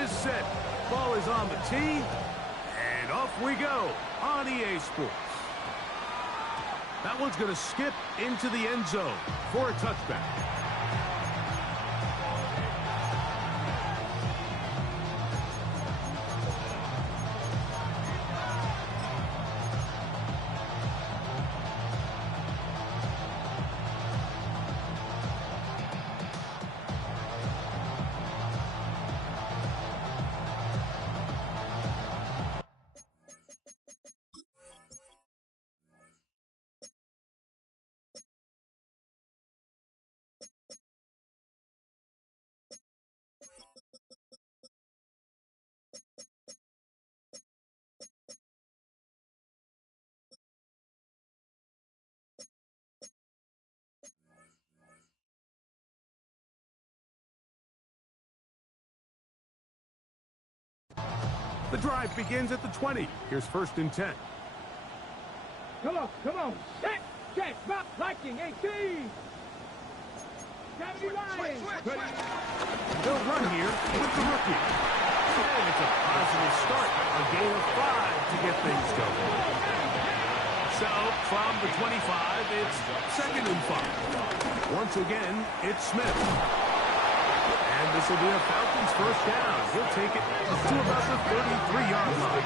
is set. Ball is on the tee. And off we go on EA Sports. That one's going to skip into the end zone for a touchback. The drive begins at the 20. Here's 1st and 10. Come on. Set, back, liking, 18. 79. They'll run here with the rookie. And it's a positive start. A gain of 5 to get things going. So, from the 25, it's 2nd and 5. Once again, it's Smith. And this will be a Falcons first down. He'll take it to about the 33-yard line.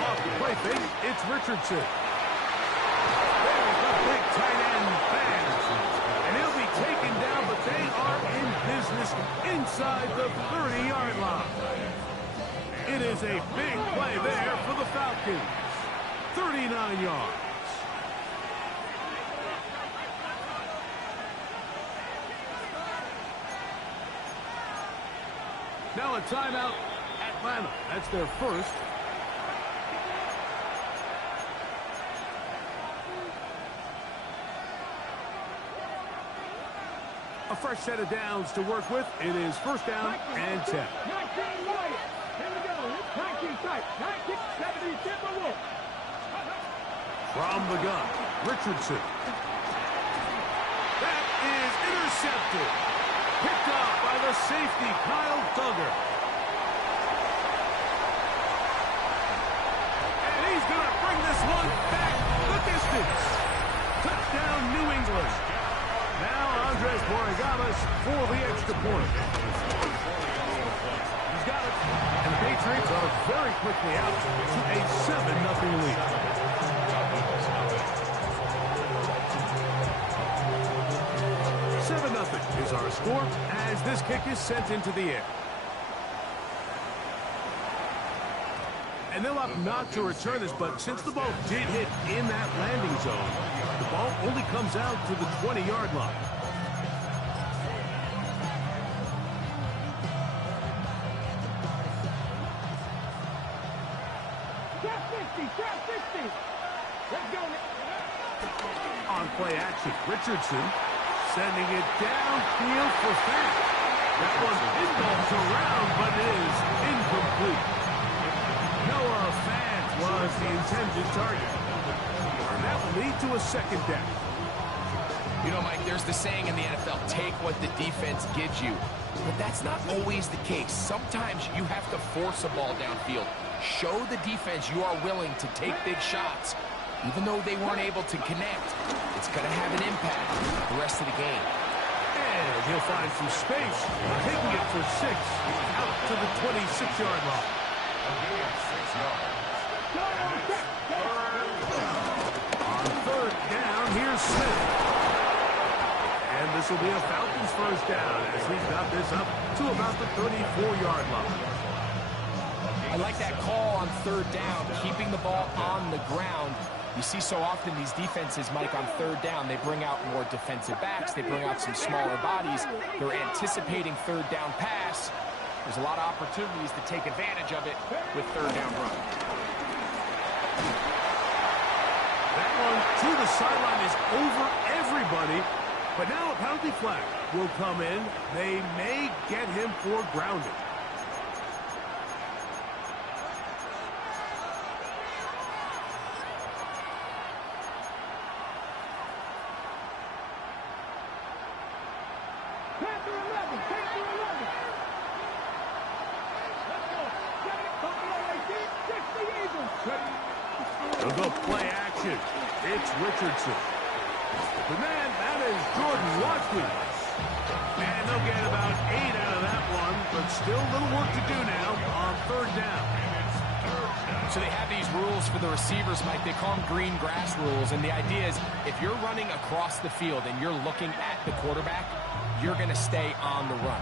Off the play fake, it's Richardson. There's the big tight end pass. And he'll be taken down, but they are in business inside the 30-yard line. It is a big play there for the Falcons. 39 yards. Now a timeout, Atlanta. That's their first. A fresh set of downs to work with. It is 1st down and 10. 19 White. Here we go. 19 tight. 1970 Timberwolves. From the gun, Richardson. That is intercepted. Picked up by the safety, Kyle Duggar. And he's going to bring this one back the distance. Touchdown, New England. Now Andres Borregamas for the extra point. He's got it. And the Patriots are very quickly out to a 7-0 lead. Is our score as this kick is sent into the air. And they'll opt not to return this, but since the ball did hit in that landing zone, the ball only comes out to the 20-yard line. Trap 60. Let's go. On play action, Richardson sending it downfield for Fant. That one pinballs around, but it is incomplete. Noah Fant was the intended target. And that will lead to a 2nd down. You know, Mike, there's the saying in the NFL, take what the defense gives you. But that's not always the case. Sometimes you have to force a ball downfield. Show the defense you are willing to take big shots. Even though they weren't able to connect, it's going to have an impact the rest of the game. And he'll find some space, taking it for 6 out to the 26-yard line. On 3rd down, here's Smith. And this will be a Falcons first down as he's got this up to about the 34-yard line. I like that call on 3rd down, keeping the ball on the ground. You see so often these defenses, Mike, on 3rd down, they bring out more defensive backs. They bring out some smaller bodies. They're anticipating 3rd down pass. There's a lot of opportunities to take advantage of it with 3rd down run. That one to the sideline is over everybody. But now a penalty flag will come in. They may get him for grounding. 10 to 11. 10 to 11. Let's go. 7 Buffalo 18. 6 the Eagles. They'll go play action. It's Richardson. The man, that is Jordan Watkins. And they'll get about 8 out of that one, but still a little work to do now on third down. So they have these rules for the receivers, Mike. They call them green grass rules. And the idea is if you're running across the field and you're looking at the quarterback, you're going to stay on the run.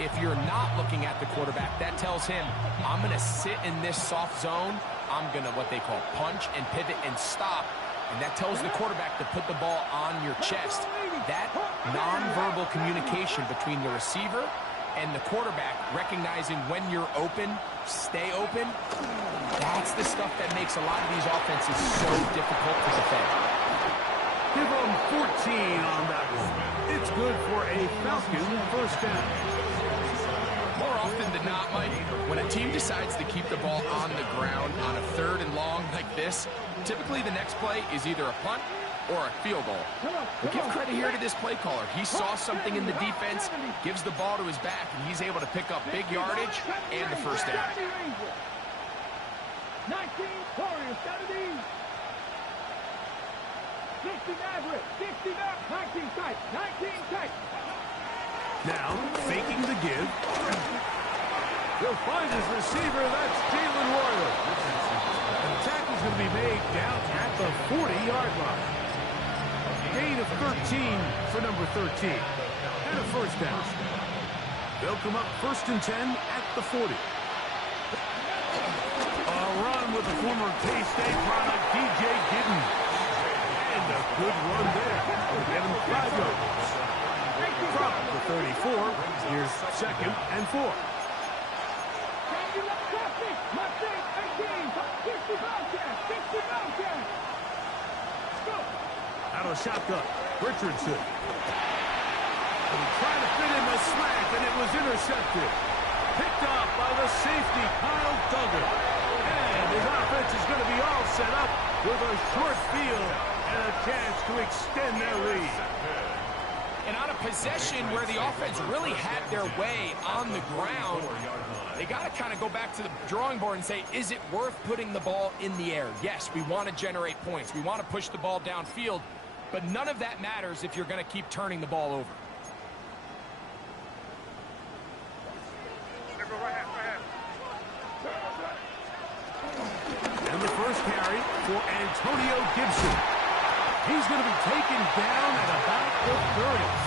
If you're not looking at the quarterback, that tells him, I'm going to sit in this soft zone. I'm going to what they call punch and pivot and stop. And that tells the quarterback to put the ball on your chest. That nonverbal communication between the receiver and the quarterback, recognizing when you're open, stay open, that's the stuff that makes a lot of these offenses so difficult to defend. Give them 14 on that one. It's good for a Falcon first down. More often than not, Mike, when a team decides to keep the ball on the ground on a 3rd and long like this, typically the next play is either a punt or a field goal. But give credit here to this play caller. He saw something in the defense, gives the ball to his back, and he's able to pick up big yardage and the first down. 19 Warriors, 70. 60 average, 60 back, 19 tight, 19 tight. Now, faking the give. He'll find his receiver. That's Jalen Royal. An attack is going to be made down at the 40-yard line. Gain of 13 for number 13. And a first down. They'll come up 1st and 10 at the 40. A run with the former K-State product, DJ Gidden. And a good run there. We'll get him 5 yards. From the 34, here's 2nd and 4. Out of the shotgun, Richardson. And he tried to fit in the slant, and it was intercepted. Picked up by the safety, Kyle Duggar. And his offense is going to be all set up with a short field and a chance to extend their lead. And on a possession where the offense really had their way on the ground, they got to kind of go back to the drawing board and say, is it worth putting the ball in the air? Yes, we want to generate points. We want to push the ball downfield, but none of that matters if you're going to keep turning the ball over. And the first carry for Antonio Gibson. He's going to be taken down at about the 30.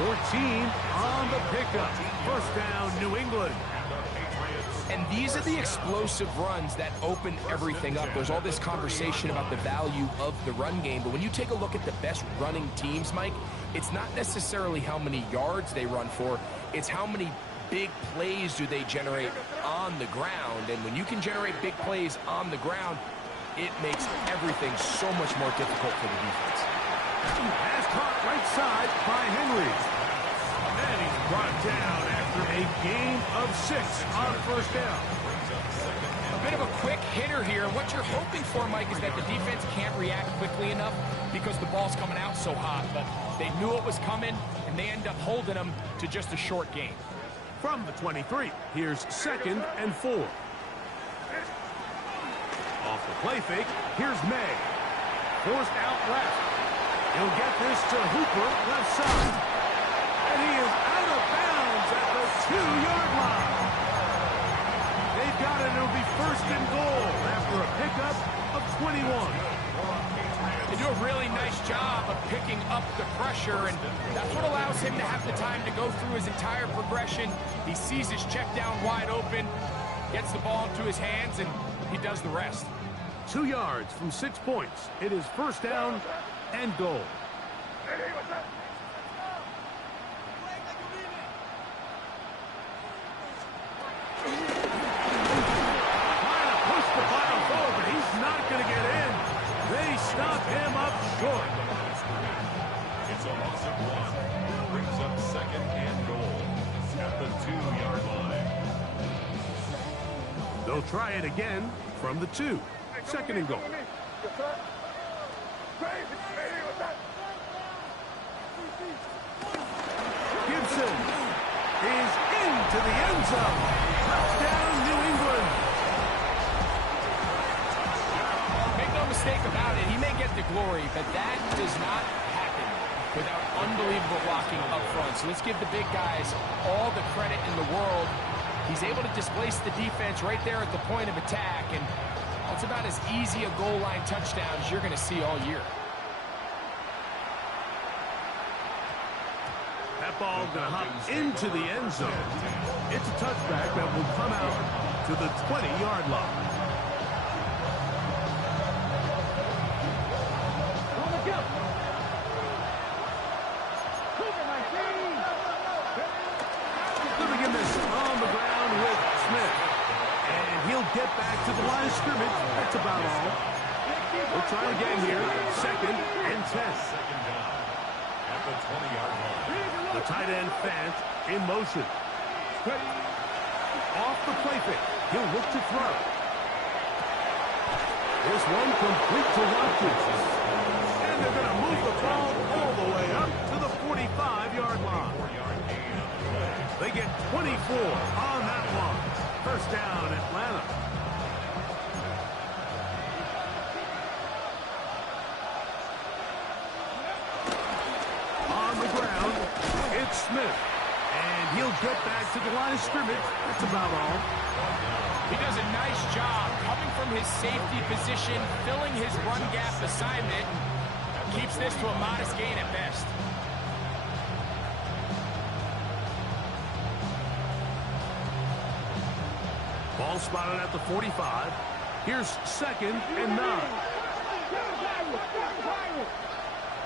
14 on the pickup. First down, New England. And these are the explosive runs that open everything up. There's all this conversation about the value of the run game, but when you take a look at the best running teams, Mike, it's not necessarily how many yards they run for, it's how many big plays do they generate on the ground. And when you can generate big plays on the ground, it makes everything so much more difficult for the defense. Pass caught right side by Henry. And he's brought down after a gain of 6 on first down. A bit of a quick hitter here. What you're hoping for, Mike, is that the defense can't react quickly enough because the ball's coming out so hot. But they knew it was coming, and they end up holding them to just a short gain. From the 23, here's 2nd and 4. Off the play fake, here's May. Forced out left. He'll get this to Hooper, left side. And he is out of bounds at the 2-yard line. They've got it. It'll be 1st and goal after a pickup of 21. They do a really nice job of picking up the pressure, and that's what allows him to have the time to go through his entire progression. He sees his check down wide open, gets the ball into his hands, and he does the rest. 2 yards from 6 points. It is 1st down and goal. Trying to push the ball forward. He's not going to get in. They stop him up short. It's a loss of 1. Brings up 2nd and goal at the 2-yard line. They'll try it again from the 2. 2nd and goal. Richardson is into the end zone. Touchdown, New England. Make no mistake about it, he may get the glory, but that does not happen without unbelievable blocking up front. So let's give the big guys all the credit in the world. He's able to displace the defense right there at the point of attack, and that's about as easy a goal line touchdown as you're going to see all year. That ball going to hop into the end zone. It's a touchback that will come out to the 20-yard line. On the jump. Cooper, my team. Going to begin this on the ground with Smith. And he'll get back to the line of scrimmage. That's about all. We'll try again here. 2nd and 10. Second down at the 20-yard line. The tight end Fant in motion. Off the play fake. He'll look to throw. This one complete to Watkins. And they're going to move the ball all the way up to the 45-yard line. 4-yard gain on the play. They get 24 on that one. First down, Atlanta. On the ground, it's Smith. And he'll get back to the line of scrimmage. That's about all. He does a nice job coming from his safety position, filling his run gap assignment, and keeps this to a modest gain at best. Ball spotted at the 45. Here's 2nd and 9.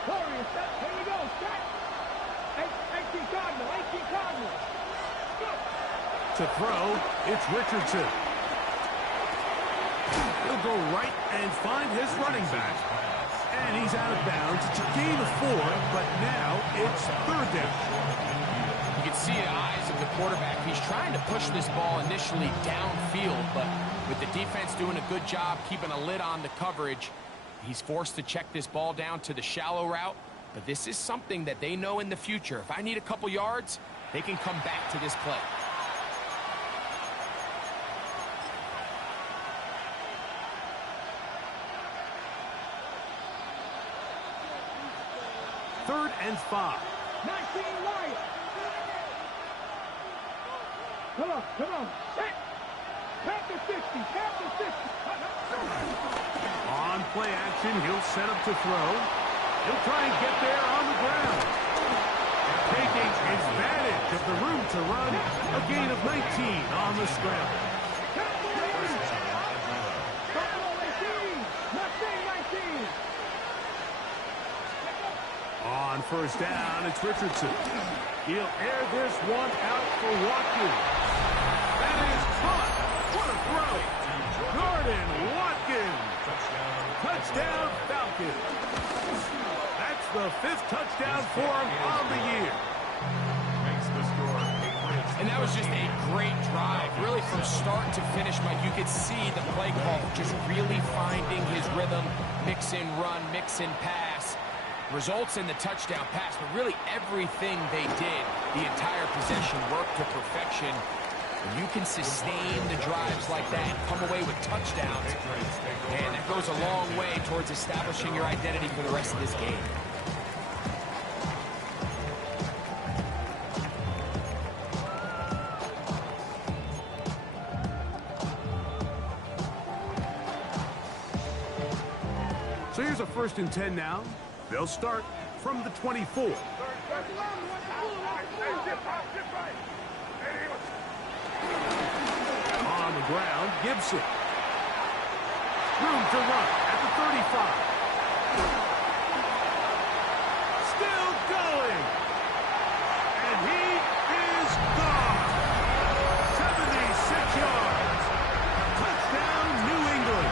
Here we go. Set. 18 Cardinal. 18 Cardinal. To throw, it's Richardson. He'll go right and find his running back. And he's out of bounds. It's a gain of 4, but now it's 3rd down. You can see the eyes of the quarterback. He's trying to push this ball initially downfield, but with the defense doing a good job keeping a lid on the coverage, he's forced to check this ball down to the shallow route. But this is something that they know in the future. If I need a couple yards, they can come back to this play. Third and 5. 19 Wyatt. Come on. Set. Back to 60. On play action, he'll set up to throw. He'll try and get there on the ground. Taking advantage of the room to run. A gain of 19 on the scramble. 19. On first down, it's Richardson. He'll air this one out for Watkins. That is caught. What a throw. Jordan Watkins. Touchdown Falcons. That's the 5th touchdown for him on the year. Makes the score 8 And that was just a great drive. Really from start to finish, Mike, you could see the play call just really finding his rhythm. Mix and run, mix and pass. Results in the touchdown pass, but really everything they did, the entire possession worked to perfection. When you can sustain the drives like that and come away with touchdowns, and that goes a long way towards establishing your identity for the rest of this game. So here's a 1st and 10 now. They'll start from the 24. On the ground, Gibson. Room to run at the 35. Still going. And he is gone. 76 yards. Touchdown, New England.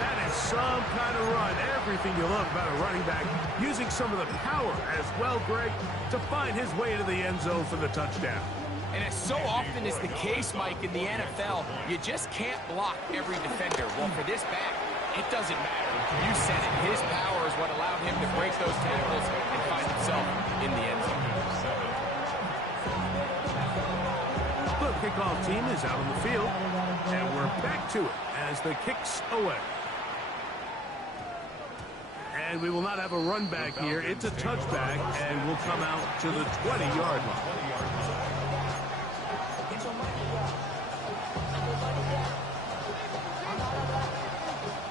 That is some kind of run. Everything you love about a running back. Using some of the power as well, Greg, to find his way to the end zone for the touchdown. And as so often is the case, Mike, in the NFL, you just can't block every defender. Well, for this back, It doesn't matter. You said it. His power is what allowed him to break those tackles and find himself in the end zone. The kickoff team is out on the field, and we're back to it as the kick's away. And we will not have a run back here. It's a touchback, and we'll come out to the 20-yard line.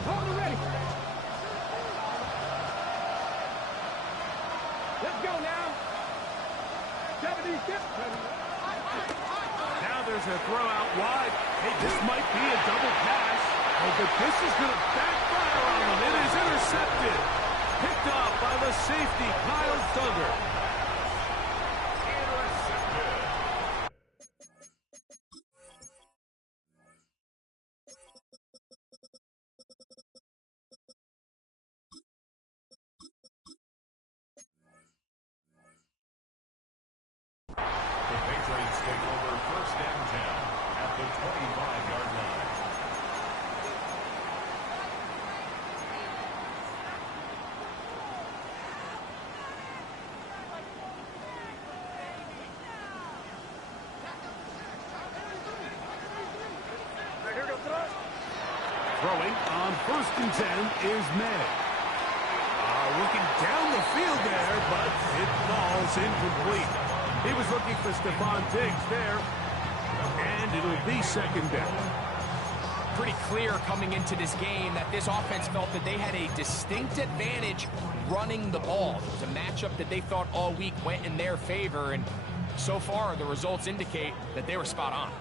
Hold ready. Let's go now. 76. Now there's a throw out wide. Hey, this might be a double pass. Oh, but this is going to backfire on them. It is intercepted. Picked up by the safety, Kyle Duggar. The Patriots take over first and 10 at the 25-yard line. Throwing on first and 10 is May. Looking down the field there, but it falls incomplete. He was looking for Stephon Diggs there, and it'll be second down. Pretty clear coming into this game that this offense felt that they had a distinct advantage running the ball. It was a matchup that they thought all week went in their favor, and so far the results indicate that they were spot on.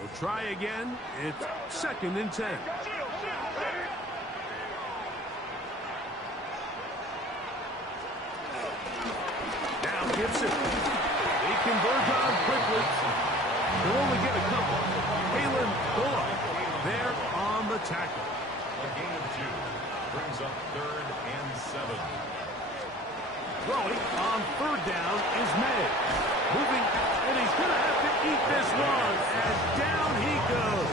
We'll try again. It's second and 10. Now Gibson. He converts on quickly. He'll only get a couple. Kalen Bullock there on the tackle. A gain of 2 brings up third and 7. Throwing on third down is May. Moving, and he's going to have to eat this one as down he goes.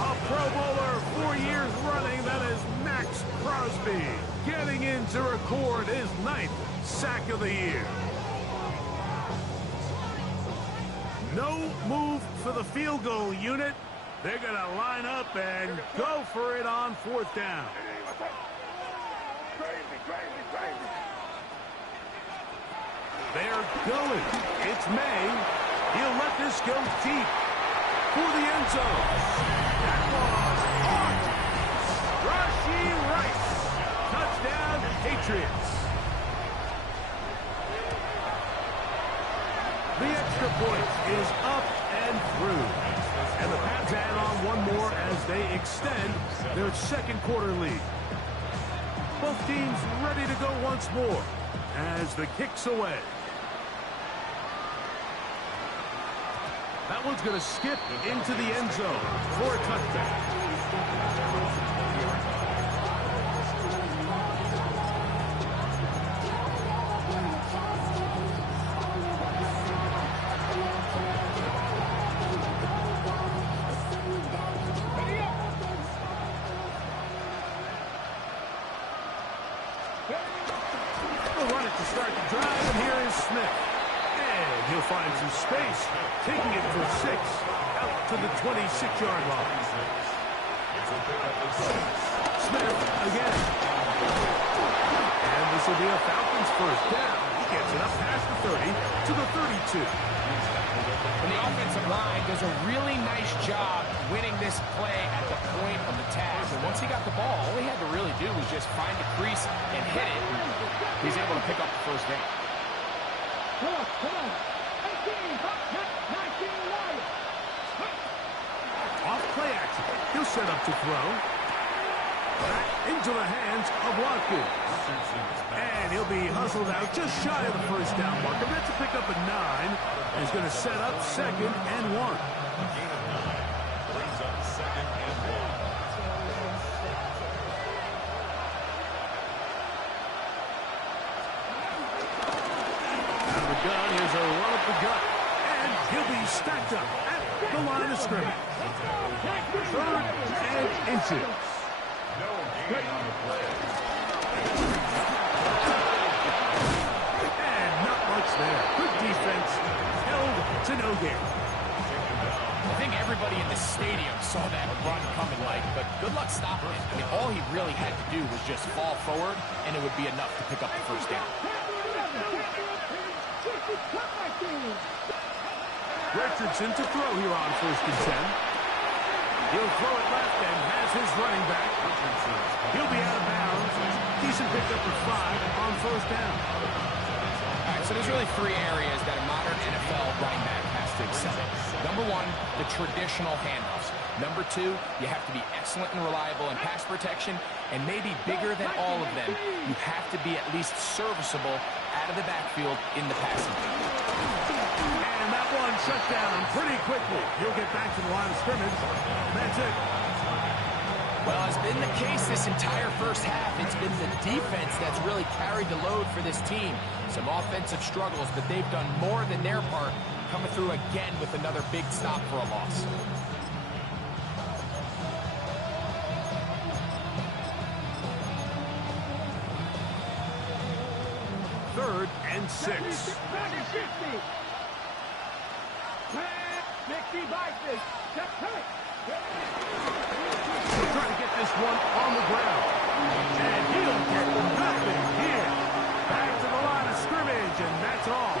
A Pro Bowler 4 years running, that is Max Crosby, getting in to record his 9th sack of the year. No move for the field goal unit. They're going to line up and go for it on fourth down. They're going. It's May. He'll let this go deep for the end zone. That was on. Rashee Rice. Touchdown, Patriots. The extra point is up and through. And the Pats add on one more as they extend their second quarter lead. Both teams ready to go once more as the kick's away. That one's going to skip into the end zone for a touchdown. They'll run it to start the drive, and here is Smith. And he'll find some space, taking it for 6 out to the 26-yard line. Smith again. And this will be a Falcons first down. He gets it up past the 30 to the 32. And the offensive line does a really nice job winning this play at the point of attack. And once he got the ball, all he had to really do was just find the crease and hit it. He's able to pick up the first down. Come on. 18, 19, line. Off play action. He'll set up to throw. Back into the hands of Watkins. And he'll be hustled out just shy of the first down marker. That's a pickup at 9. He's going to set up second and 1. Brings up second and 1. Out of the gun, here's a run up the gut. And he'll be stacked up at the line of scrimmage. 3rd and inches. And not much there. Good defense. Held to no gain. I think everybody in the stadium saw that run coming, Mike, but good luck stopping it. I mean, all he really had to do was just fall forward, and it would be enough to pick up the first down. Richardson to throw here on 1st and 10. He'll throw it left and has his running back. He'll be out of bounds. Decent pickup of 5 on 1st down. All right, so there's really 3 areas that a modern NFL running back has to excel in. Number 1, the traditional handoffs. Number 2, you have to be excellent and reliable in pass protection. And maybe bigger than all of them, you have to be at least serviceable out of the backfield in the passing game. And that one shut down pretty quickly. He'll get back to the line of scrimmage. That's it. Well, it's been the case this entire first half. It's been the defense that's really carried the load for this team. Some offensive struggles, but they've done more than their part, coming through again with another big stop for a loss. Third and 6. 60 by 6. He'll try to get this one on the ground. And he'll get nothing here. Back to the line of scrimmage, and that's all.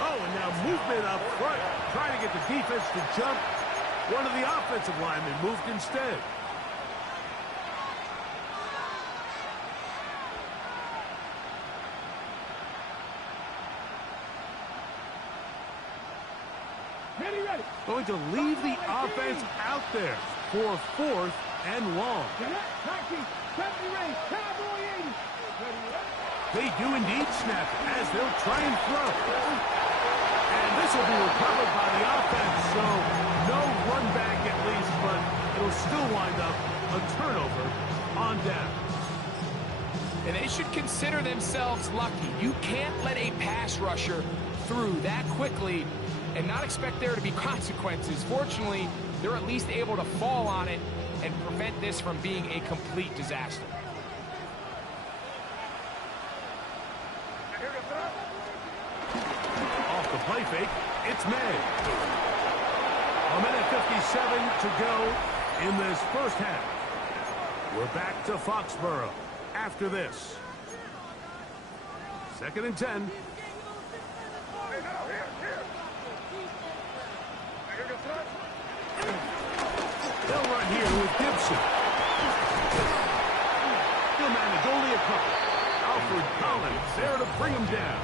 Oh, and now movement up front. Trying to get the defense to jump. One of the offensive linemen moved instead. Going to leave the offense out there for 4th and long. They do indeed snap as they'll try and throw. And this will be recovered by the offense, so no run back at least, but it'll still wind up a turnover on down. And they should consider themselves lucky. You can't let a pass rusher through that quickly and not expect there to be consequences. Fortunately, they're at least able to fall on it and prevent this from being a complete disaster. Off the play fake, it's May. A minute 57 to go in this first half. We're back to Foxborough after this. 2nd and 10. They'll run here with Gibson. He'll manage only a couple. Alfred Collins there to bring him down.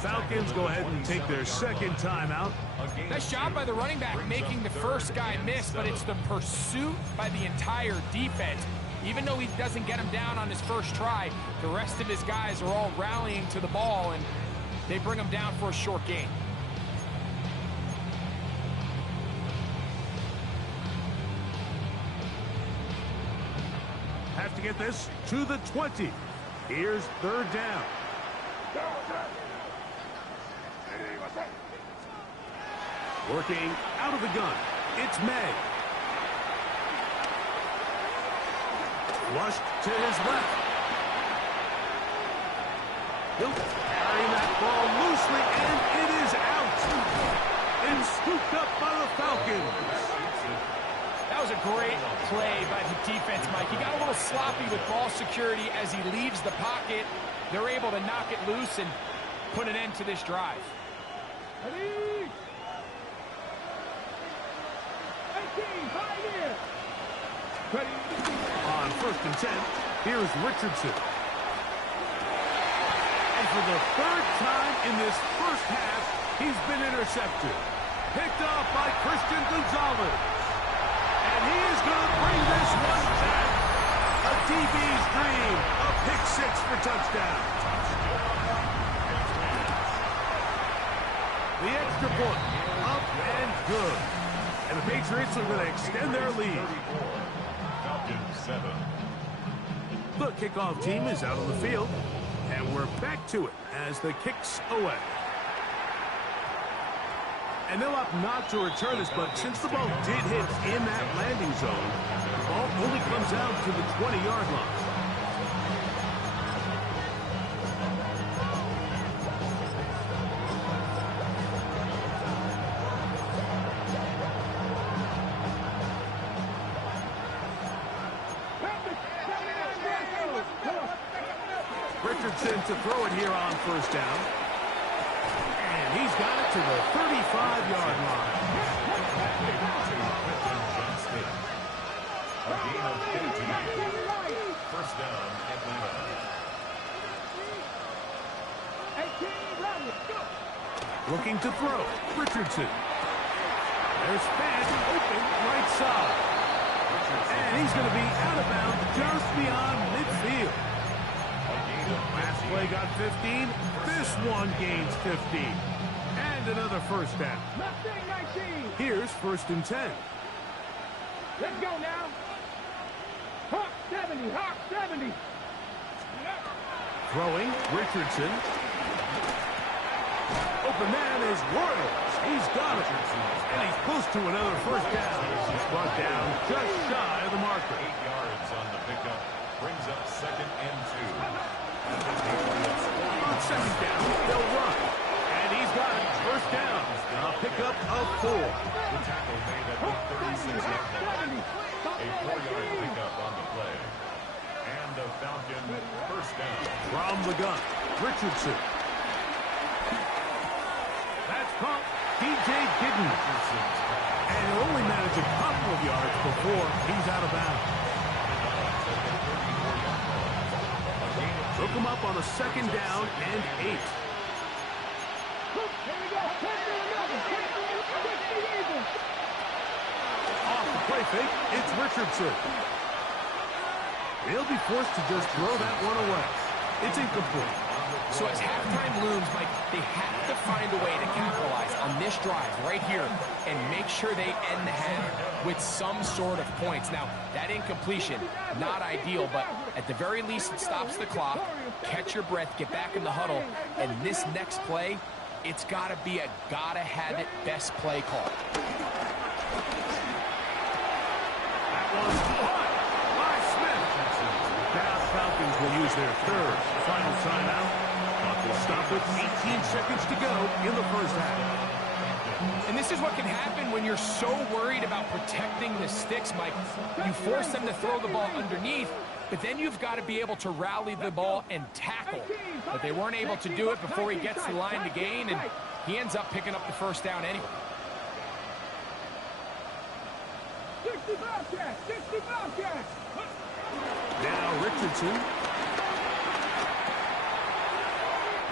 Falcons go ahead and take their 2nd timeout. Nice job by the running back making the first guy miss, but it's the pursuit by the entire defense. Even though he doesn't get him down on his first try, the rest of his guys are all rallying to the ball, and they bring him down for a short gain. Have to get this to the 20. Here's 3rd down. Working out of the gun. It's May. Flushed to his left. He'll carry that ball loosely, and it is out. And scooped up by the Falcons. That was a great play by the defense, Mike. He got a little sloppy with ball security as he leaves the pocket. They're able to knock it loose and put an end to this drive. On 1st and 10, here's Richardson. And for the 3rd time in this first half, he's been intercepted. Picked off by Christian Gonzalez. And he is going to bring this one back. A DB's dream. A pick 6 for touchdown. The extra point. Up and good. And the Patriots are going to extend their lead. Falcons 7. The kickoff team is out on the field. And we're back to it as the kick's away. And they'll opt not to return this, but since the ball did hit in that landing zone, the ball comes out to the 20-yard line. Richardson to throw it here on first down. And he's got it to the 35-yard line. A gain of 15. First down, Atlanta. Looking to throw. Richardson. There's Fant open right side. And he's going to be out of bounds just beyond midfield. Last play got 15. This one gains 15. And another first down. Here's 1st and 10. Let's go now. Hawk 70, Hawk 70. Throwing, Richardson. Open man is Royals. He's got it. And he's close to another first down. He's brought down just shy of the marker. 8 yards on the pickup. Brings up 2nd and 2. On 2nd down, they'll run. And he's got it. First down. A pickup of 4. The tackle made at the 36-yard line. A 4-yard pickup on the play. And the Falcon first down. From the gun, Richardson. That's caught. DJ Gidden. And he'll only manage a couple of yards before he's out of bounds. Took him up on a 2nd down and 8. Off the play fake, it's Richardson. They'll be forced to just throw that one away. It's incomplete. So as halftime looms, Mike, they have to find a way to capitalize on this drive right here and make sure they end the half with some sort of points. Now, that incompletion, not ideal, but at the very least, it stops the clock. Catch your breath, get back in the huddle, and this next play, it's got to be a gotta-have-it best play call. That one's caught by Smith. Now Falcons will use their 3rd final timeout. We'll stop with 18 seconds to go in the first half. And this is what can happen when you're so worried about protecting the sticks, Mike. You force them to throw the ball underneath, but then you've got to be able to rally the ball and tackle. But they weren't able to do it before he gets the line to gain, and he ends up picking up the first down anyway. 65 catch, 65 catch. Now Richardson.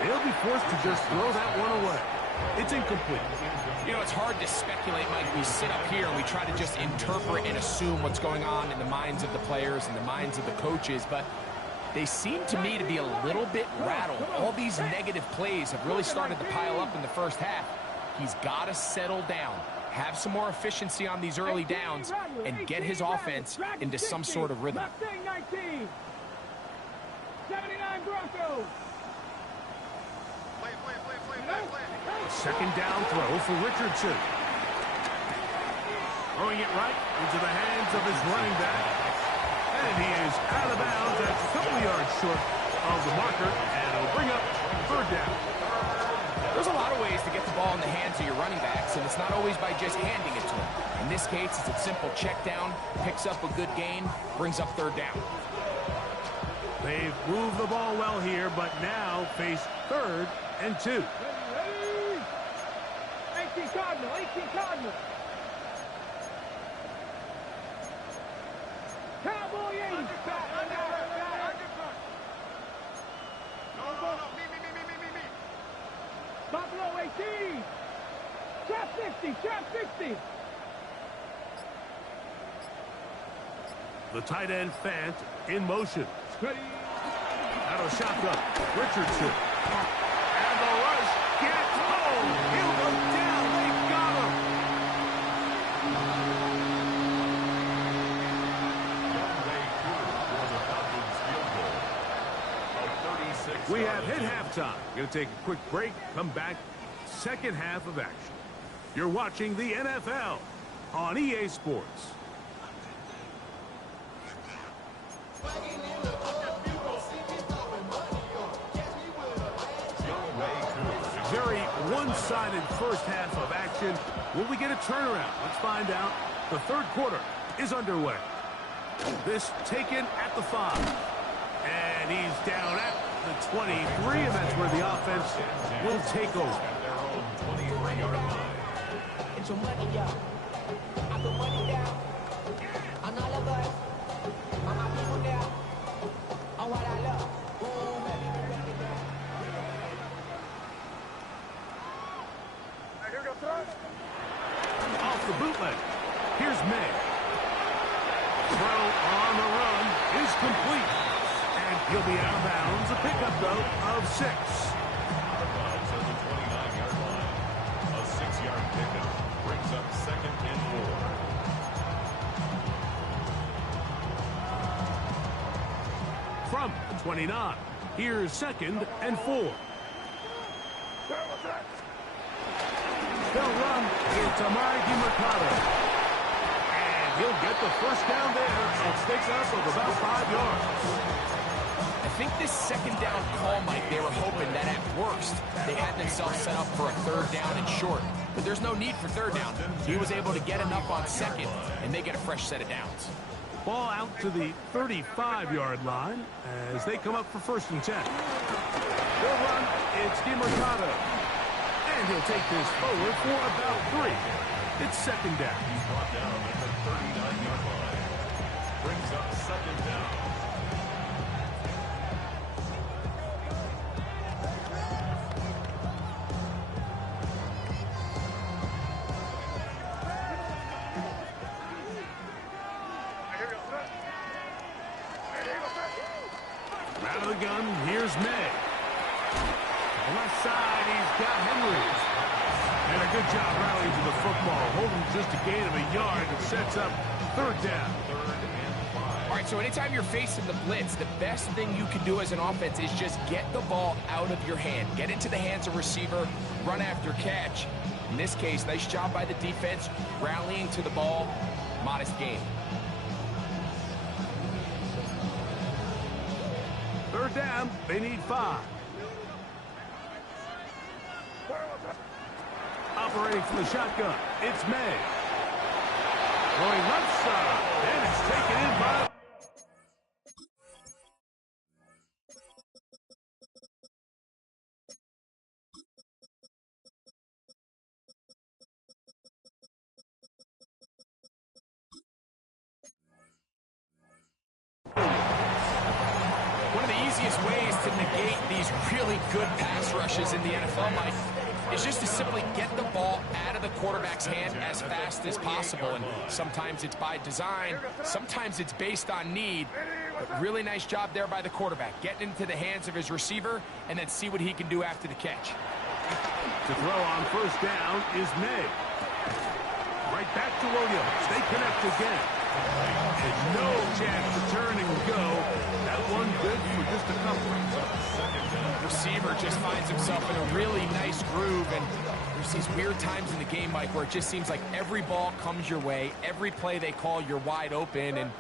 They'll be forced to just throw that one away. It's incomplete. You know, it's hard to speculate, Mike. We sit up here and we try to just interpret and assume what's going on in the minds of the players and the minds of the coaches, but they seem to me to be a little bit rattled. All these negative plays have really started to pile up in the first half. He's got to settle down, have some more efficiency on these early downs, and get his offense into some sort of rhythm. 19, 79 Broncos. A 2nd down throw for Richardson. Throwing it right into the hands of his running back. And he is out of bounds at a couple yards short of the marker. And it'll bring up 3rd down. There's a lot of ways to get the ball in the hands of your running backs, and it's not always by just handing it to them. In this case, it's a simple check down, picks up a good gain, brings up 3rd down. They've moved the ball well here, but now face 3rd and 2. 18 Cardinal, 18 Cardinal. Cowboy 80. Buffalo 18. Trap 50, trap 50. The tight end Fant in motion. Out of shotgun, Richardson. And the rush gets home. He'll go down. They got him. We have hit halftime. Going to take a quick break. Come back. 2nd half of action. You're watching the NFL on EA Sports. very one-sided first half of action. Will we get a turnaround? Let's find out. The third quarter is underway. This taken at the 5. And he's down at the 23, and that's where the offense will take over. At their own 23-yard line. It's your money, y'all. I put money down on all of us, on my people down, on what I love. Ooh, baby, we break it down. Here we go, throw. Off the bootleg. Here's May. Throw on the run is complete. And he'll be out of bounds. A pickup, though, of 6. Archives at the 29-yard line. A 6-yard pickup brings up 2nd and 4. From the 29, here's 2nd and 4. They'll run. It's Amo Mercado. And he'll get the first down there. It sticks us of about 5 yards. I think this second down call, Mike, they were hoping that at worst they had themselves set up for a third down and short. But there's no need for third down. He was able to get enough on second, and they get a fresh set of downs. Ball out to the 35-yard line as they come up for 1st and 10. They'll run. It's DiMercado. And he'll take this forward for about 3. It's 2nd down. He's brought down at the 39-yard line. Brings up 2nd down. Out of the gun, here's May. On the left side, he's got Henry. And a good job rallying to the football. Holding just a gain of a yard that sets up 3rd down. 3rd and 5. All right, so anytime you're facing the blitz, the best thing you can do as an offense is just get the ball out of your hand. Get into the hands of receiver, run after catch. In this case, nice job by the defense, rallying to the ball. Modest gain. 3rd down, they need 5. Operating from the shotgun, it's May. Going left side, and it's taken in by... One of the easiest ways to negate these really good pass rushes in the NFL, Mike, is just to simply get the ball out of the quarterback's hand as fast as possible. And sometimes it's by design, sometimes it's based on need. But really nice job there by the quarterback, getting into the hands of his receiver and then see what he can do after the catch. To throw on 1st down is May. Right back to Williams. They connect again. And no chance to turn and go. That one good for just a couple. Receiver just finds himself in a really nice groove, and there's these weird times in the game, Mike, where it just seems like every ball comes your way, every play they call, you're wide open, and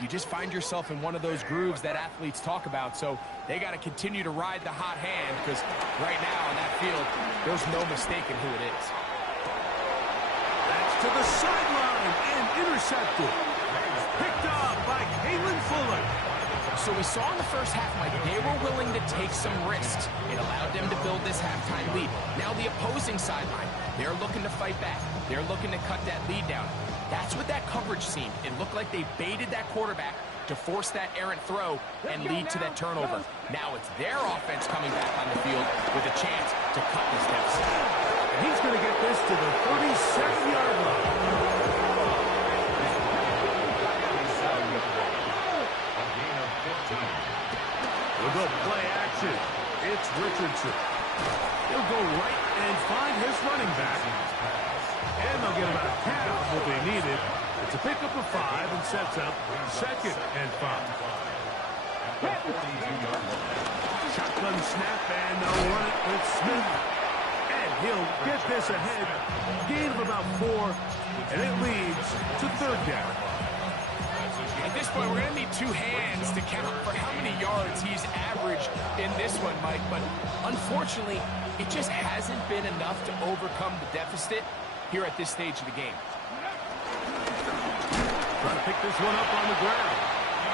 you just find yourself in one of those grooves that athletes talk about. So they got to continue to ride the hot hand, because right now on that field, there's no mistaking who it is. That's to the sideline and intercepted. Picked off by Kalen Fuller. So we saw in the first half, Mike, they were willing to take some risks. It allowed them to build this halftime lead. Now the opposing sideline, they're looking to fight back. They're looking to cut that lead down. That's what that coverage seemed. It looked like they baited that quarterback to force that errant throw and lead to that turnover. Now it's their offense coming back on the field with a chance to cut this deficit. And he's going to get this to the 37-yard line. We'll go play action. It's Richardson. He'll go right and find his running back. And they'll get about half of what they needed. It's a pickup of 5 and sets up 2nd and 5. Shotgun snap, and they'll run it with Smith. And he'll get this ahead. Gain of about 4, and it leads to 3rd down. I this point, we're going to need two hands to count for how many yards he's averaged in this one, Mike. But unfortunately, it just hasn't been enough to overcome the deficit here at this stage of the game. Trying to pick this one up on the ground.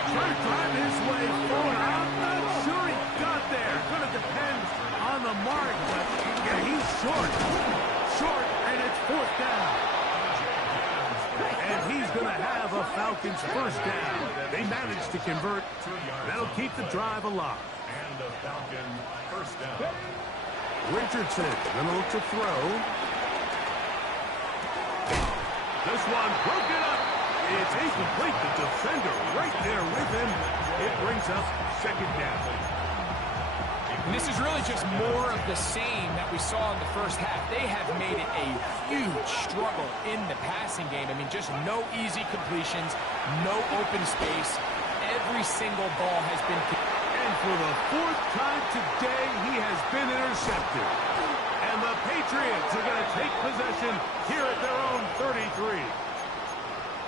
Trying to drive his way forward. I'm not sure he got there. Going to depend on the mark, but yeah, he's short. Short, and it's 4th down. And he's going to have a Falcons 1st down. They managed to convert. That'll keep the drive alive. And a Falcon 1st down. Richardson going to look to throw. This one broken up. It's incomplete. The defender right there with him. It brings up 2nd down. And this is really just more of the same that we saw in the first half. They have made it a huge struggle in the passing game. I mean, just no easy completions, no open space. Every single ball has been... And for the 4th time today, he has been intercepted. And the Patriots are going to take possession here at their own 33.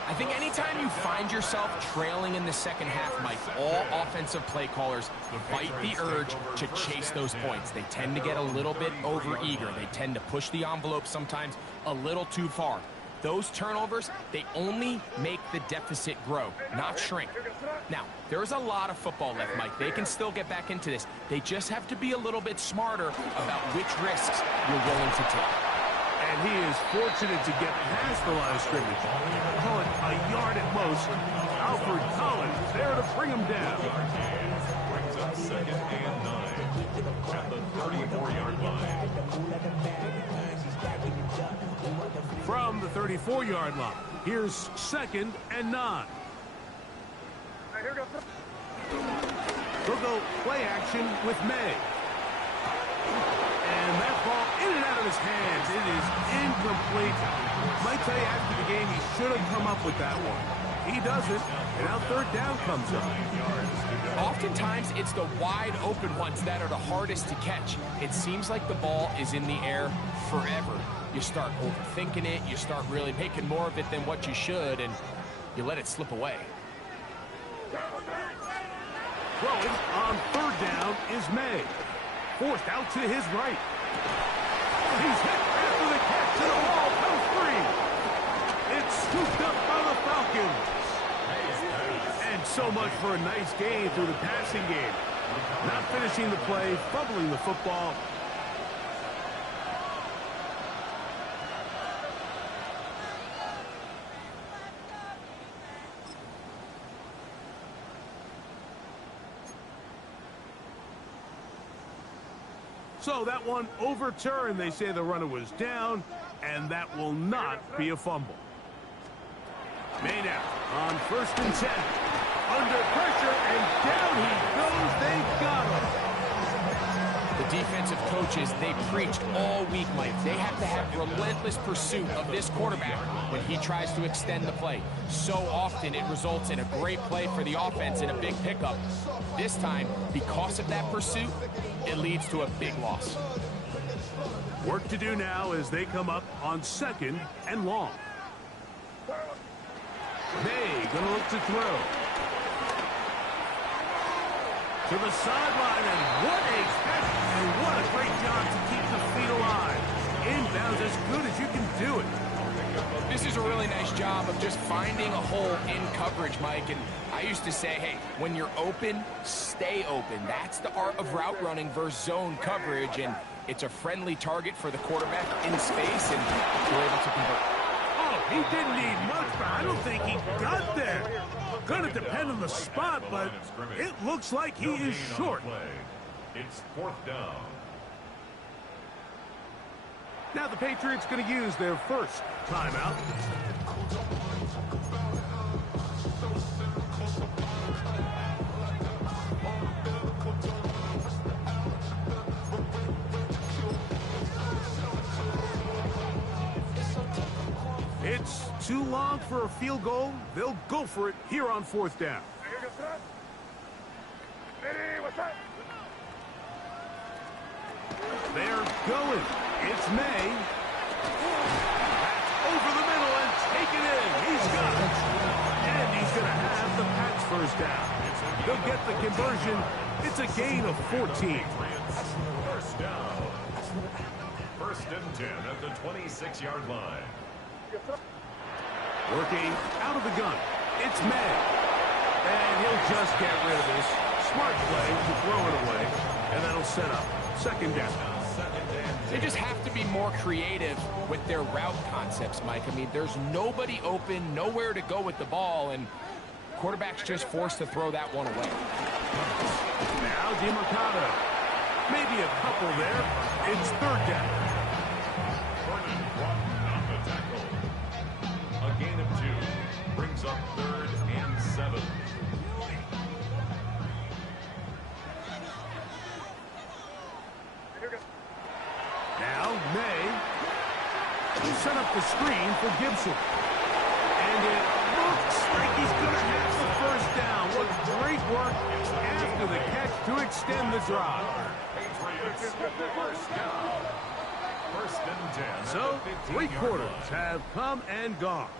I think anytime you find yourself trailing in the second half, Mike, all offensive play callers fight the urge to chase those points. They tend to get a little bit overeager. They tend to push the envelope sometimes a little too far. Those turnovers, they only make the deficit grow, not shrink. Now, there is a lot of football left, Mike. They can still get back into this. They just have to be a little bit smarter about which risks you're willing to take. And he is fortunate to get past the line of scrimmage. Call it a yard at most. Alfred Collins there to bring him down. Brings up 2nd and 9 at the 34-yard line. From the 34-yard line, here's 2nd and 9. They'll go play action with May. And that ball in and out of his hands. It is incomplete. Might tell you after the game he should have come up with that one. He doesn't, and now 3rd down comes up. Oftentimes, it's the wide open ones that are the hardest to catch. It seems like the ball is in the air forever. You start overthinking it, you start really making more of it than what you should, and you let it slip away. Throwing on 3rd down is May. Forced out to his right. He's hit after the catch to the wall. Comes free. It's scooped up by the Falcons. And so much for a nice gain through the passing game. Not finishing the play, fumbling the football. So that one overturned. They say the runner was down, and that will not be a fumble. Made out on 1st and 10. Under pressure, and down he goes. They got him. The defensive coaches, they preached all week, Mike. They have to have relentless pursuit of this quarterback when he tries to extend the play. So often it results in a great play for the offense and a big pickup. This time, because of that pursuit, it leads to a big loss. Work to do now as they come up on 2nd and long. May gonna look to throw. To the sideline, and what a catch, and what a great job to keep the feet alive. Inbounds as good as you can do it. This is a really nice job of just finding a hole in coverage, Mike. And I used to say, hey, when you're open, stay open. That's the art of route running versus zone coverage, and it's a friendly target for the quarterback in space, and you're able to convert. Oh, he didn't need much, but I don't think he got there. Gonna depend on the spot, but it looks like he is short. It's 4th down. Now the Patriots going to use their 1st timeout. It's too long for a field goal. They'll go for it here on 4th down. They're going. It's May. That's over the middle and taken in. He's got it. And he's going to have the Pats first down. They'll get the conversion. It's a gain of 14. First down. First and 10 at the 26-yard line. Working out of the gun. It's May. And he'll just get rid of this. Smart play to throw it away. And that'll set up second down. They just have to be more creative with their route concepts, Mike. I mean, there's nobody open, nowhere to go with the ball, and quarterback's just forced to throw that one away. Now DeMarcado. Maybe a couple there. It's third down. Vernon Broughton on the tackle. A gain of 2. Brings up 3rd and 7. Now May set up the screen for Gibson. And it looks like he's going to have the first down. What great work after the catch to extend the drive. Patriots, first down. First and 10. So, 3 quarters have come and gone.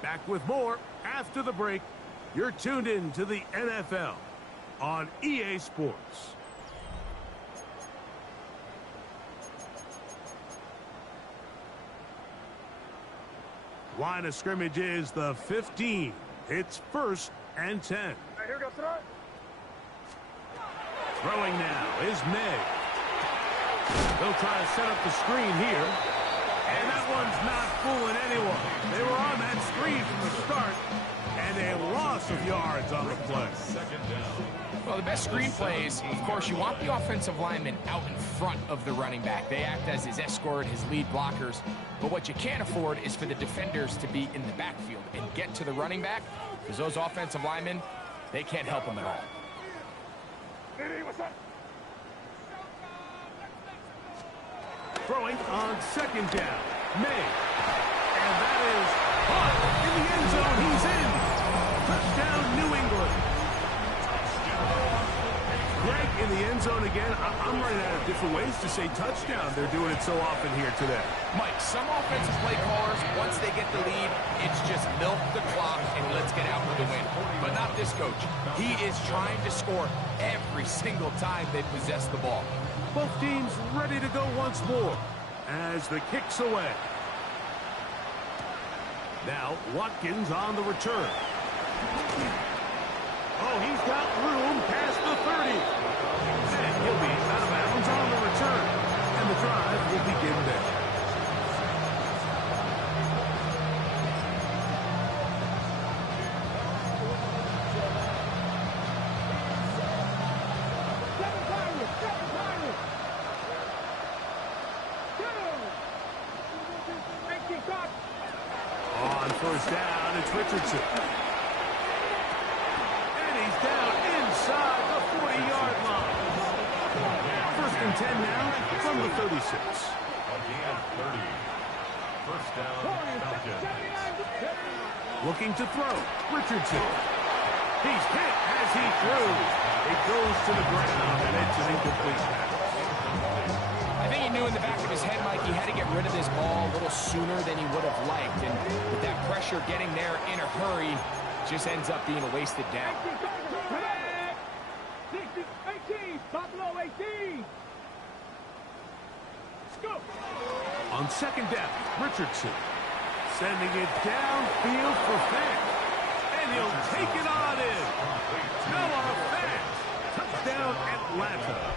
Back with more after the break. You're tuned in to the NFL on EA Sports. Line of scrimmage is the 15. It's first and 10. Here goes throw. Throwing now is May. They'll try to set up the screen here. And that one's not fooling anyone. They were on that screen from the start. And a loss of yards on the play. Second down. Well, the best screen plays, of course, you want the offensive lineman out in front of the running back. They act as his escort, his lead blockers. But what you can't afford is for the defenders to be in the backfield and get to the running back, because those offensive linemen, they can't help him at all. What's up? Throwing on second down. May. And that is caught in the end zone. He's in. Touchdown, New England. Greg in the end zone again. I'm running out of different ways to say touchdown. They're doing it so often here today. Mike, some offensive play callers, once they get the lead, it's just milk the clock and let's get out with the win. But not this coach. He is trying to score every single time they possess the ball. Both teams ready to go once more as the kick's away. Now Watkins on the return. Oh, he's got room past the 30. And he'll be out of bounds on the return. And the drive will begin there. On first down, it's Richardson. And he's down inside the 40-yard line. First and 10 now from the 36. Again, 30. First down, Falcons. Looking to throw. Richardson. He's hit as he throws. It goes to the ground, and it's an incomplete pass. I think he knew in the back of his head, Mike, he had to get rid of this ball a little sooner than he would have liked. And with that pressure getting there in a hurry, just ends up being a wasted down. 18, Buffalo 18. Go. On second down, Richardson sending it downfield for Fant. And he'll take it on in. Noah Fant. Touchdown, Atlanta.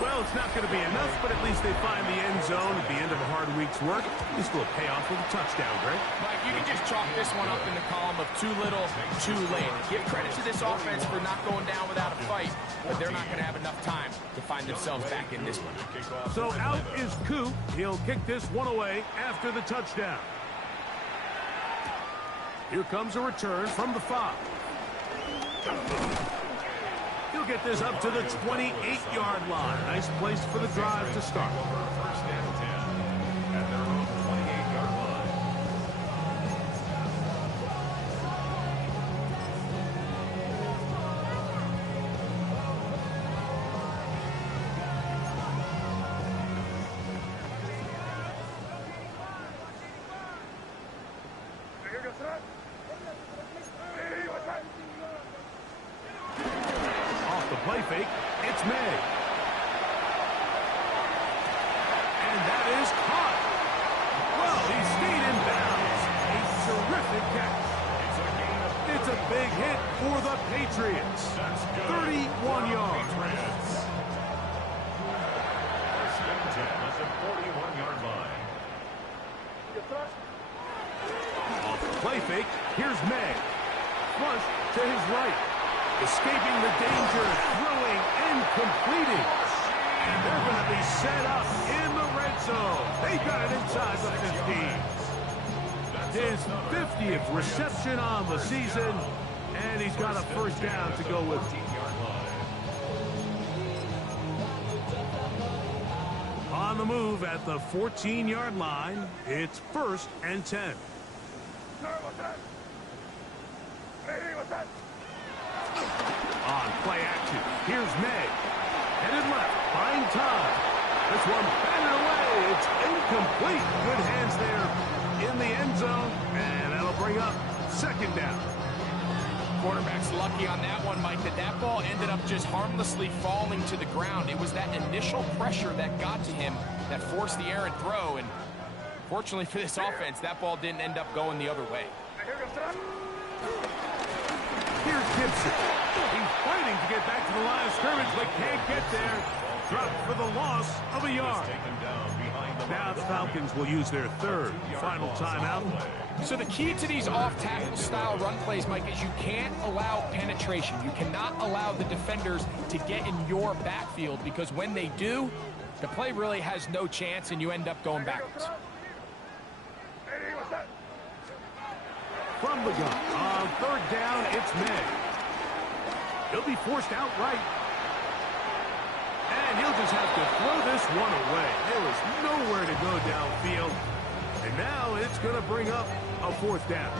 Well, it's not going to be enough, but at least they find the end zone at the end of a hard week's work. This will pay off with a touchdown, Greg. Mike, you can just chalk this one up in the column of too little, too late. Give credit to this offense for not going down without a fight, but they're not going to have enough time to find themselves back in this one. So out is Coop. He'll kick this one away after the touchdown. Here comes a return from the 5. He'll get this up to the 28-yard line. Nice place for the drive to start. First and 10 at their own 28-yard line. Here goes throw. play fake. It's May. And that is caught. Well, he stayed in bounds. A terrific catch. It's a big hit for the Patriots. 31 yards. First and 10 at the 41-yard line. Off the play fake, here's May. Flush to his right. Escaping the danger, throwing and completing. And they're going to be set up in the red zone. They got it inside the 15. His 50th reception on the season, and he's got a first down to go with. On the move at the 14-yard line, it's 1st and 10. On play action, here's May. Headed left, buying time. This one batted away. It's incomplete. Good hands there in the end zone, and that'll bring up 2nd down. Quarterback's lucky on that one, Mike, that ball ended up just harmlessly falling to the ground. It was that initial pressure that got to him that forced the errant throw, and fortunately for this offense, that ball didn't end up going the other way. Here's Gibson. He's fighting to get back to the line of scrimmage, but can't get there. Dropped for the loss of a yard. Now the Falcons will use their 3rd final timeout. So the key to these off-tackle style run plays, Mike, is you can't allow penetration. You cannot allow the defenders to get in your backfield, because when they do, the play really has no chance and you end up going backwards. From the gun, on 3rd down, it's May. He'll be forced out right. And he'll just have to throw this one away. There was nowhere to go downfield. And now it's going to bring up a 4th down.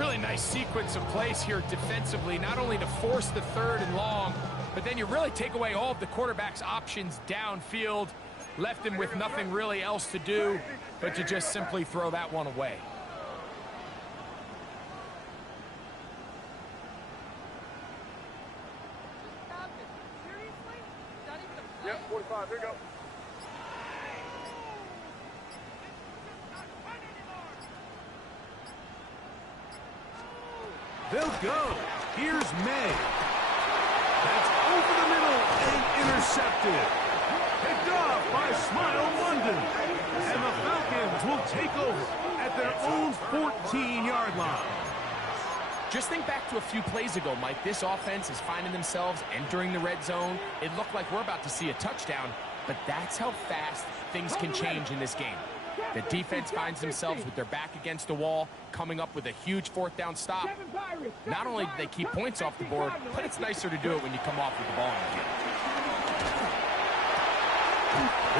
Really nice sequence of plays here defensively, not only to force the 3rd and long, but then you really take away all of the quarterback's options downfield, left him with nothing really else to do but to just simply throw that one away. Yep, 45, there you go. They'll go. Here's May. That's over the middle and intercepted. Picked off by Smile London. And the Falcons will take over at their own 14-yard line. Just think back to a few plays ago, Mike. This offense is finding themselves entering the red zone. It looked like we're about to see a touchdown, but that's how fast things can change in this game. The defense finds themselves with their back against the wall, coming up with a huge 4th down stop. Not only do they keep points off the board, but it's nicer to do it when you come off with the ball in the field.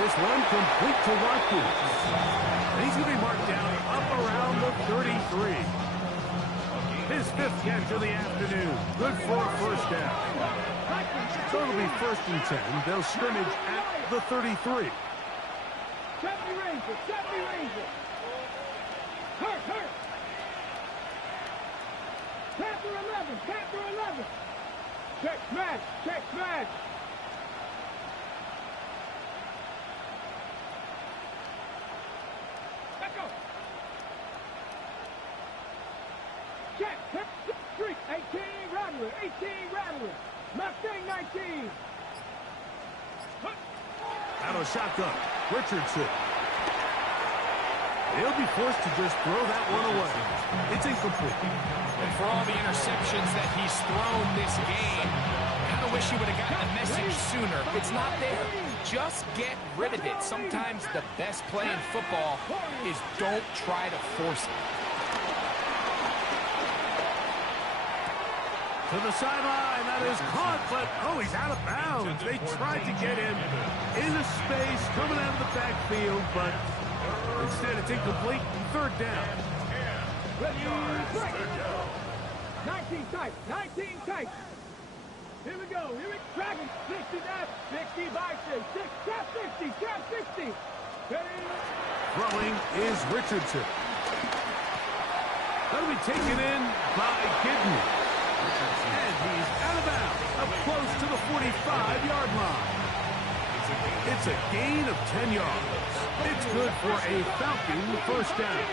This one complete to Watkins. And he's going to be marked down up around the 33. His 5th catch of the afternoon. Good for a 1st down. So it'll be 1st and 10. They'll scrimmage at the 33. 70 Ranger, 70 Ranger. Hurt. Panther 11. Check smash. Let's go. Check, streak, 18 Rattler. Mustang 19. Out of shotgun, Richardson. He'll be forced to just throw that one away. It's incomplete. And for all the interceptions that he's thrown this game, kind of wish he would have gotten the message sooner. It's not there. Just get rid of it. Sometimes the best play in football is don't try to force it. To the sideline, that is caught, but he's out of bounds. They tried to get him into space, coming out of the backfield, but instead it's incomplete. 3rd down. 19 tight. Here we go. Dragon, 60, 60, bison, 60. Throwing is Richardson. That'll be taken in by Gidden. And he's out of bounds, up close to the 45-yard line. It's a gain of 10 yards. It's good for a Falcon first down.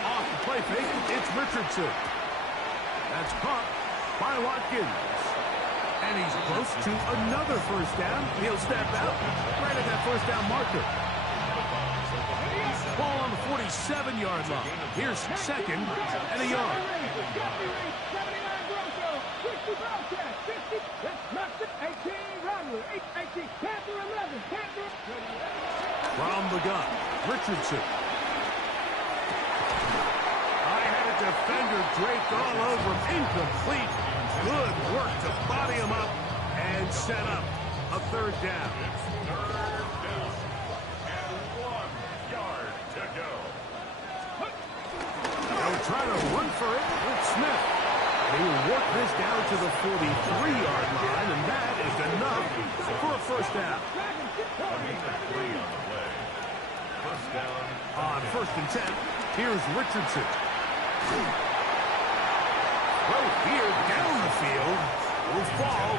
Off the play fake, it's Richardson. That's caught by Watkins. And he's close to another first down. He'll step out right at that first down marker. Ball on the 47-yard line. Here's second and a yard. From the gun, Richardson. I had a defender draped all over him. Incomplete. Good work to body him up and set up a third down. It's third down. And 1 yard to go. They'll try to run for it with Smith. They will work this down to the 43-yard line, and that is enough for a first down. 3 on the play. First down. On first and 10, here's Richardson. Right here down the field will fall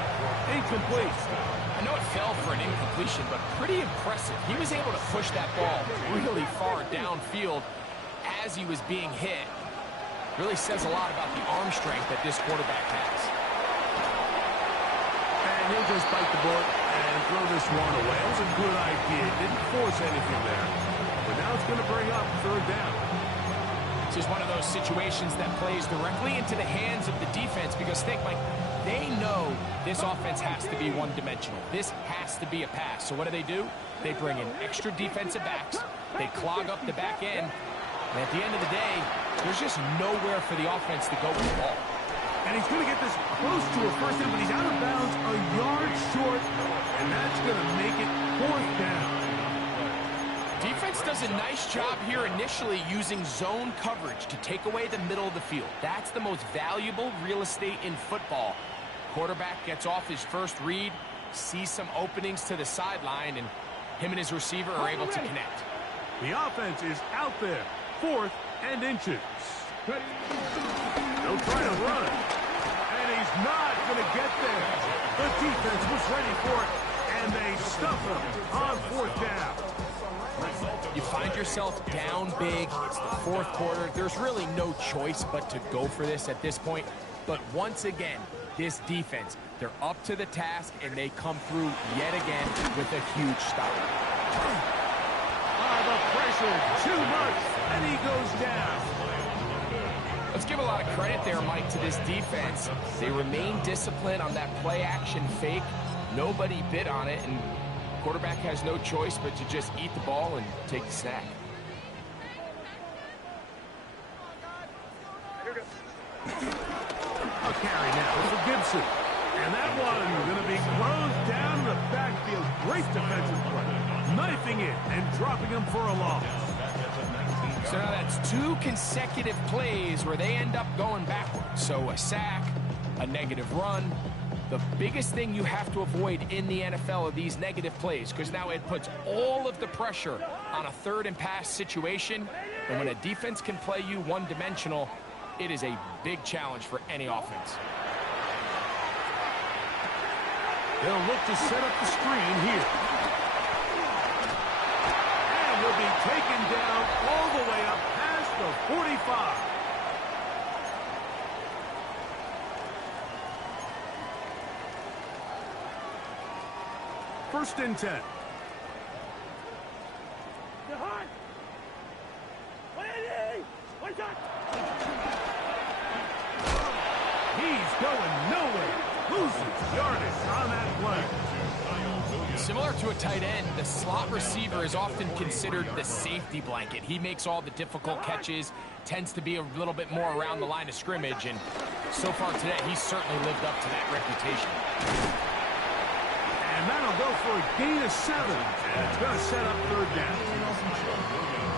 incomplete. I know it fell for an incompletion, but pretty impressive. He was able to push that ball really far downfield as he was being hit. Really says a lot about the arm strength that this quarterback has. And he'll just bite the bullet and throw this one away. It was a good idea. Didn't force anything there. But now it's going to bring up third down. This is one of those situations that plays directly into the hands of the defense because think, Mike, they know this offense has to be one-dimensional. This has to be a pass. So what do? They bring in extra defensive backs. They clog up the back end. And at the end of the day, there's just nowhere for the offense to go with the ball. And he's going to get this close to a first down, but he's out of bounds a yard short, and that's going to make it fourth down. Defense does a nice job here initially using zone coverage to take away the middle of the field. That's the most valuable real estate in football. Quarterback gets off his first read, sees some openings to the sideline, and him and his receiver are able to connect. The offense is out there, 4th and inches. They'll try to run, and he's not going to get there. The defense was ready for it, and they stuff him on 4th down. You find yourself down big. It's the 4th quarter. There's really no choice but to go for this at this point. But once again, this defense, they're up to the task, and they come through yet again with a huge stop. The pressure, too much, and he goes down. Let's give a lot of credit there, Mike, to this defense. They remain disciplined on that play-action fake. Nobody bit on it, and quarterback has no choice but to just eat the ball and take the sack. A carry now for Gibson. And that one going to be closed down in the backfield. Great defensive play. Knifing it and dropping him for a loss. So now that's 2 consecutive plays where they end up going backwards. So a sack, a negative run. The biggest thing you have to avoid in the NFL are these negative plays, because now it puts all of the pressure on a 3rd and pass situation. And when a defense can play you one-dimensional, it is a big challenge for any offense. They'll look to set up the screen here. And will be taken down all the way up past the 45. First and 10. He's going nowhere. Loses yardage on that play. Similar to a tight end, the slot receiver is often considered the safety blanket. He makes all the difficult catches, tends to be a little bit more around the line of scrimmage, and so far today, he's certainly lived up to that reputation. And that'll go for a gain of 7, and it's going to set up third down.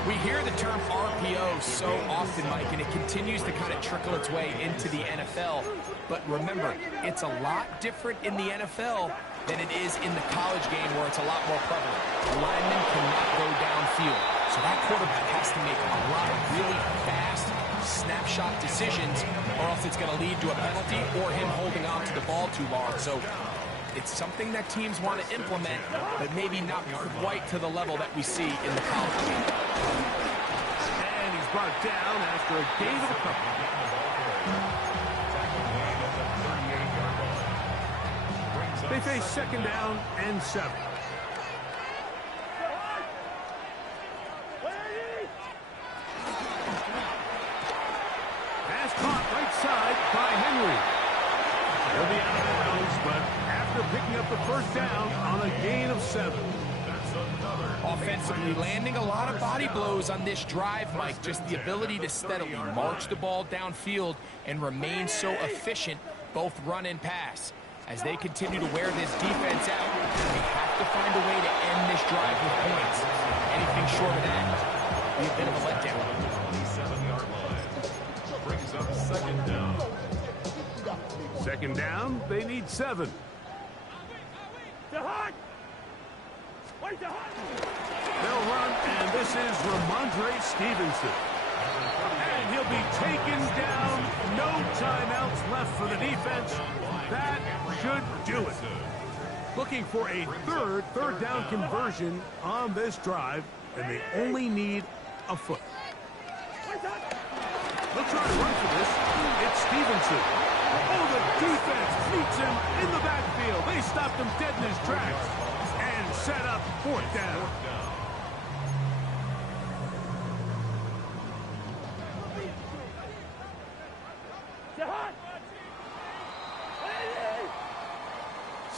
We hear the term RPO so often, Mike, and it continues to kind of trickle its way into the NFL. But remember, it's a lot different in the NFL than it is in the college game where it's a lot more prevalent. The lineman cannot go downfield. So that quarterback has to make a lot of really fast snapshot decisions, or else it's going to lead to a penalty or him holding on to the ball too long. So it's something that teams want to implement, but maybe not quite to the level that we see in the college game. And he's brought down after a gain of a couple. They face second down and 7. Pass caught right side by Henry. He'll be out of bounds, but after picking up the first down on a gain of 7. Offensively, landing a lot of body blows on this drive, Mike. Just the ability to steadily march the ball downfield and remain so efficient, both run and pass. As they continue to wear this defense out, they have to find a way to end this drive with points. Anything short of that will be a bit of a letdown. 27-yard line. Brings up second down. Second down, they need 7. They'll run, and this is Ramondre Stevenson. And he'll be taken down. No timeouts left for the defense. That should do it. Looking for a third down conversion on this drive, and they only need a foot. They'll try to run for this. It's Stevenson. Oh, the defense meets him in the backfield. They stopped him dead in his tracks and set up 4th down.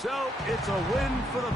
So it's a win for the